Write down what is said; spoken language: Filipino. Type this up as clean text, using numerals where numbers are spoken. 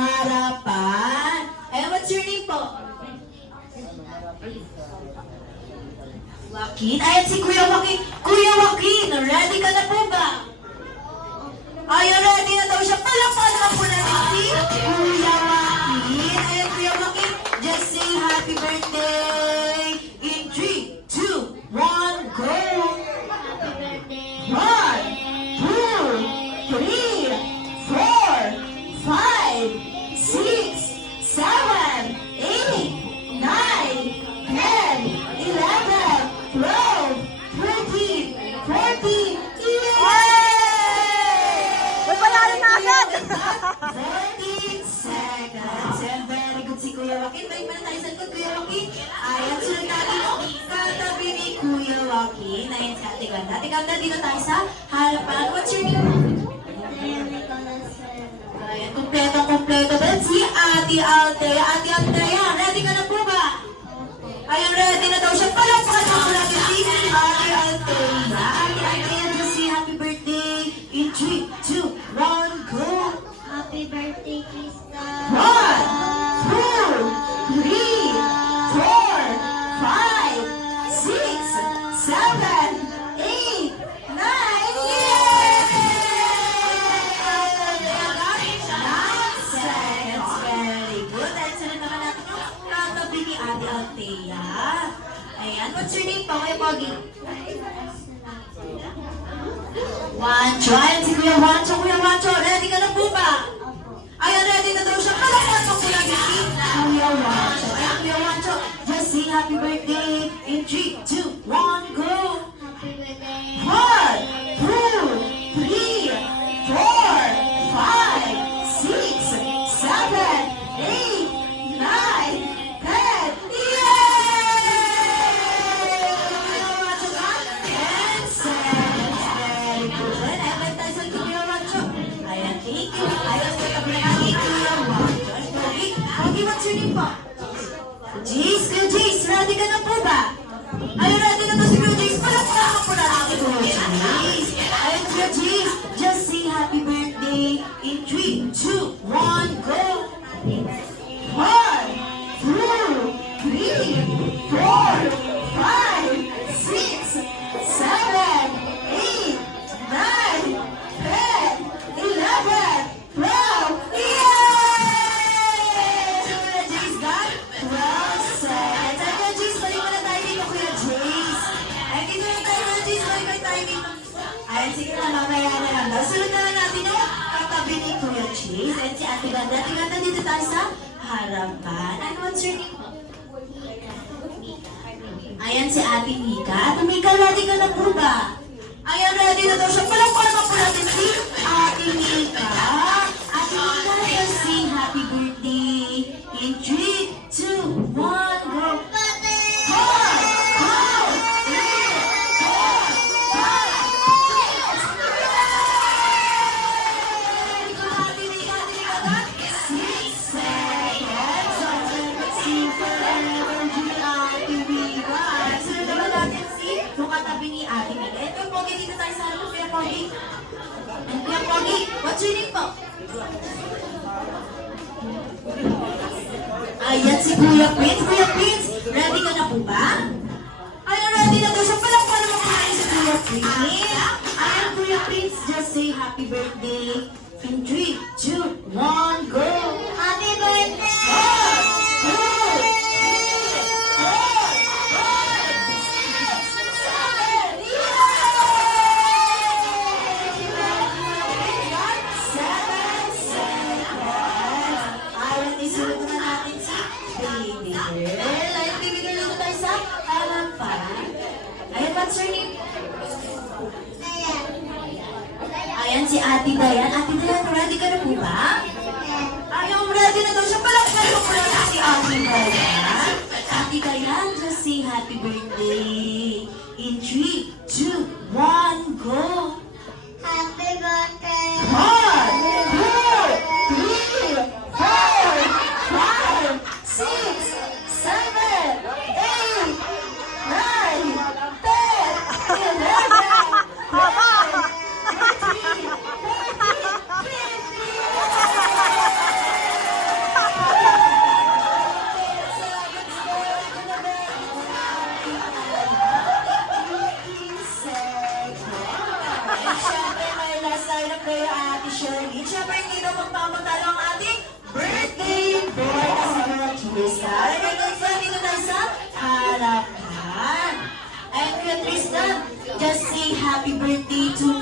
harapan. Eh, what's your name po? Joaquin? Ayan si Kuya Joaquin. Kuya Joaquin, ready ka na po ba? Ayan, ready na daw siya. Palakpakan na po natin si Kuya Joaquin. Ayan, Kuya Joaquin, just say happy birthday. In 3, 2, 1, go! Happy birthday. 1, 2, 3, 4, 5, 6, 7, 8, 9, 10, 11, 12, 13, 14, May panalo na agad! 14 seconds. And very good si Kuya Joaquin. Balik pa na tayo sa likod, Kuya Joaquin. Ayan, sunod natin yung katabi ni Kuya Joaquin. Ayan si Ate Ganda. Ate Ganda, dito tayo sa harapan. What's your name? Ayan, kompleto din si Ate Altea. Ate Altea, ready ka na po ba? Ayan, ready na daw siya. Palakpakan na po natin si Ate Altea. Ate Altea, just say happy birthday. In 3, 2, 1, go! Happy birthday, Krista. 1, 2, 3, 4, 5, 6, 7, 8, 9, seconds. Very good. Dahil sunod naman natin yung katabi ni Ate Altea. Ayan, what's your name po, Kuya Pogi? Wancho. Ayan si Kuya Wancho. Kuya Wancho, ready ka na po ba? Ayan, ready na daw siya. Palakpakan mo po natin si Kuya Wancho. Ayan, Kuya Wancho, just say happy birthday. In 3, 2, 1, go! Happy birthday. 1, 2, 3, 4, 5, 6, 7, 8, 9, 10. Yay! Kuya Wancho ka? 10 seconds. Very good. Ayan, balik tayo sa likod, Kuya Wancho. Ayan, thank you. Ayan, sa tabi na kay Kuya Wancho. Pogi, Pogi, what's your name po? Jace, Kuya Jace, ready ka na po ba? Ayun, ready na to si Kuya Jace. Palakpakan po natin si Kuya Jace. Ayun, Kuya Jace, just say happy birthday. In 3, 2, 1, go! 1, 2, 3, 4, 5, 6, 7, 8, 9, 10, 11, 12. Yay! Kuya Jace got 12 seconds. Ay, Kuya Jace, balik mo na tayo dito, Kuya Jace. Ay, dito na tayo, Kuya Jace, balik mo na tayo dito. Ay, sige na, mamaya na lang daw. Sunod na lang natin yung katabi ni Kuya Jace. Ayan si Ate Ganda. Ate Ganda, dito tayo sa harapan. And what's your name? Ayan si Ate Mika. Ate Mika, ready ka na po ba? Ayan, ready na daw siya. Palakpakan na po natin si Ate Mika. Ate Mika, just say happy birthday. In 3, 2, 1, go! 1, 2, 3, 4, 5, 6 seconds. Super energy, Ate Mika. Sunod naman natin si yung katabi ni Ate Mika. Ito yung Pogi, dito tayo sa harap. Kuya Pogi. And Kuya Pogi, what's your name po? Ayan si Kuya Prince. Kuya Prince, ready ka na po ba? Ayan, ready na daw siya. Palakpakan naman po natin si Kuya Prince. Ayan, Kuya Prince, just say happy birthday. In 3, 2, 1, go! Happy birthday. 1, 2, 3, 4, 5, 6, 7 seconds. Ayan, isunod na natin si Baby Girl. Ayan, Baby Girl, dito tayo sa harapan. Ayan, what's your name? Ayan si Ate Dayan. Ate happy birthday to